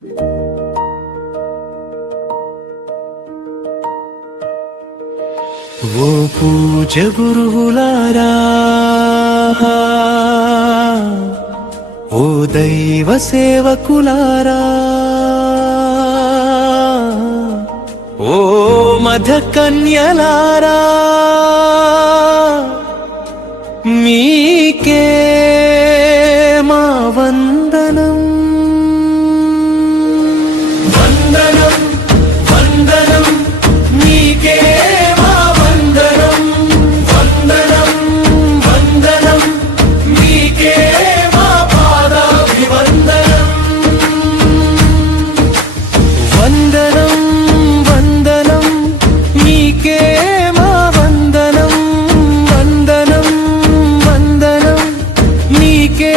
ఓ పూజ గురువులారా, ఓ దైవ సేవకులారా, ఓ మధ కన్యలారా, మీకే మా వందనం. వందనం వందనం మీకే మా వందనం. వందనం వందనం మీకే మా పాదాభివందనం. వందనం వందనం మీకే మా వందనం. వందనం వందనం మీకే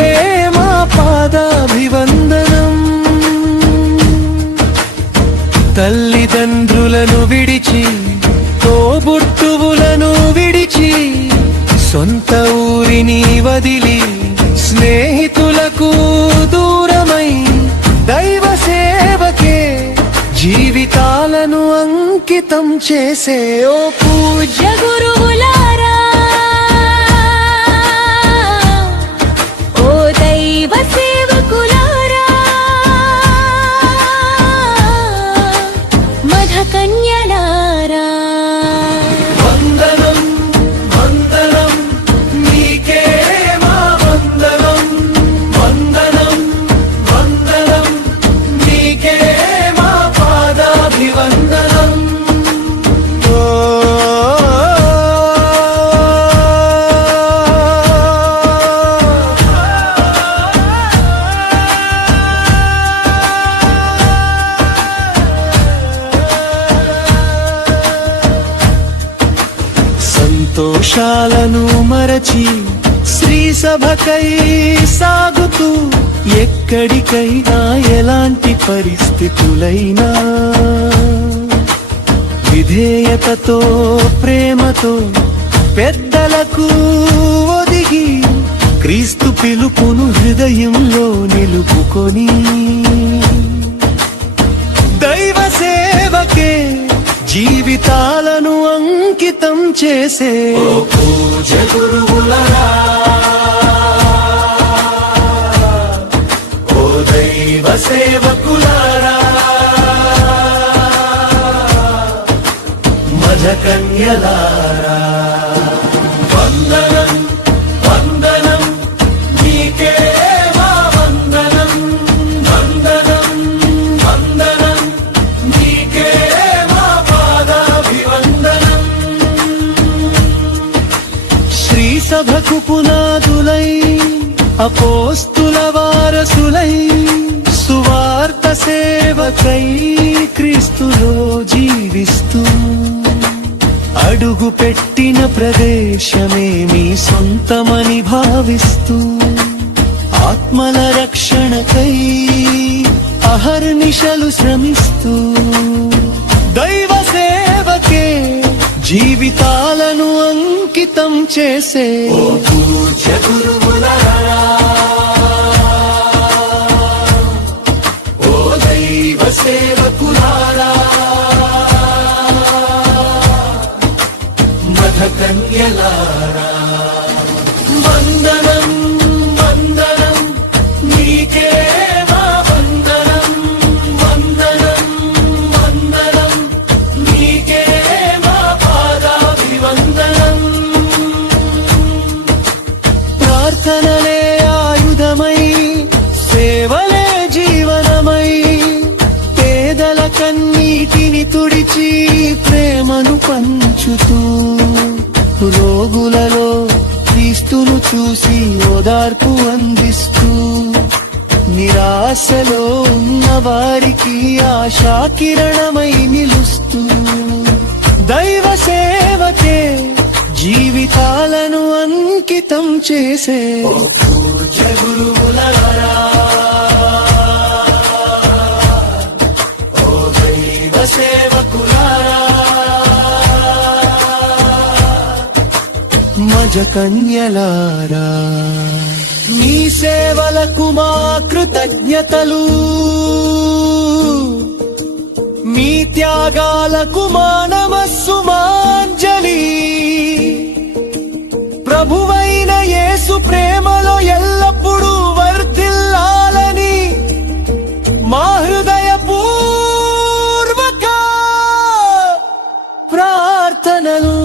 మా పాదాభివందనం. తల్లిదండ్రులను విడిచి, తోబుట్టువులను విడిచి, సొంత ఊరిని వదిలి, స్నేహితులకు దూరమై, దైవ సేవకే జీవితాలను అంకితం చేసే ఓ పూజ్య గురువులారా, ఓ దైవ సేవకులారా, మధ కన్యలారా, వందనం వందనం మీకే మా వందనం. వందనం వందనం మీకే మా పాదాభివందనం. సంతోషాలను మరచి, శ్రీ సభకై సాగుతూ, ఎక్కడికైనా ఎలాంటి పరిస్థితులైనా విధేయతతో, ప్రేమతో పెద్దలకు ఒదిగి, క్రీస్తు పిలుపును హృదయంలో నిలుపుకొని, దైవ సేవకే జీవితాలను అంకితం చేసే ఓ పూజ గురువులారా, ఓ దైవ సేవకులారా, మధ కన్యలారా. వందనం వందనం మీకే మా వందనం. వందనం వందనం మీకే మా పాదాభివందనం. శ్రీ సభకు పునాదులై, అపోస్తుల వారసులై, సువార్త సేవకై క్రీస్తులో జీవిస్తూ, అడుగు పెట్టిన ప్రదేశమే మీ సొంతమని భావిస్తూ, ఆత్మల రక్షణకై అహర్నిశలు శ్రమిస్తూ, దైవ సేవకే జీవితాలను అంకితం చేసే ఓ పూజ్య గురువులారా, ఓ దైవ సేవకులారా, మధ కన్యలారా. వందనం వందనం మీకే మా వందనం. వందనం వందనం మీకే మా పాదాభివందనం. ప్రార్థనలే ఆయుధమై, సేవలే జీవనమై, పేదల కన్నీటిని తుడిచి, ప్రేమను పంచుతూ, రోగులలో క్రీస్తును చూసి ఓదార్పు అందిస్తూ, నిరాశలో ఉన్న వారికి ఆశాకిరణమై నిలుస్తూ, దైవ సేవకే జీవితాలను అంకితం చేసే ఓ పూజ్య గురువులారా, ఓ దైవ సేవకులారా, మధ కన్యలారా. మీ సేవలకు మా కృతజ్ఞతలు. వందనం వందనం మీకే మా వందనం. వందనం వందనం మీకే మా పాదాభివందనం. శ్రీ సభకు పునాదులై, అపోస్తుల వారసులై, సువార్త సేవకై క్రీస్తులో జీవిస్తూ, అడుగు పెట్టిన ప్రదేశమే మీ సొంతమని భావిస్తూ, దైవ సేవకే జీవితాలను అంకితం చేసే ఓ పూజ్య గురువులారా, ఓ దైవ సేవకులారా, మధ కన్యలారా. మీ సేవలకు మా కృతజ్ఞతలు. మీ త్యాగాలకు మా నమస్సు మాంజలి ప్రభువైన యేసు ప్రేమలో ఎల్లప్పుడూ వర్ధిల్లాలని మా హృదయపూర్వక ప్రార్థనలు.